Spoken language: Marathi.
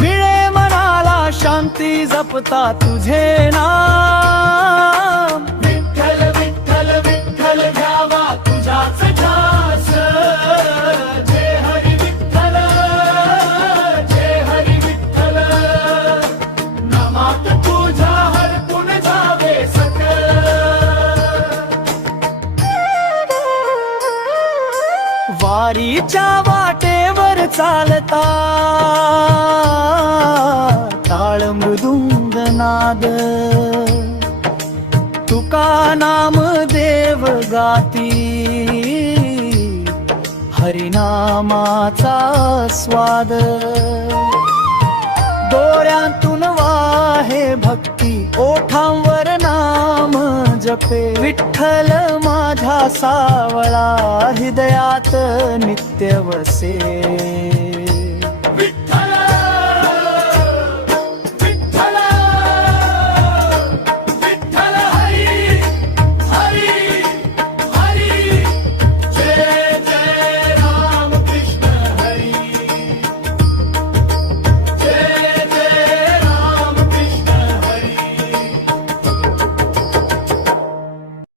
मिळे मनाला शांती जपता तुझे नाम। विठ्ठल विठ्ठल विठ्ठल घ्यावा तुझाच ध्यास, जय हरी विठ्ठल जय हरी विठ्ठल, नामात तुझ्या हरपून जावे सकल। वारीच्या वाटेवर चालता टाळ मृदुंग नाद, तुका नाम देव गाती हरिनामाचा स्वाद। दोऱ्यातून वाहे भक्ती ओठांवर नाम जपे, विठ्ठल माझ्या सावळा हृदयात नित्य वसे।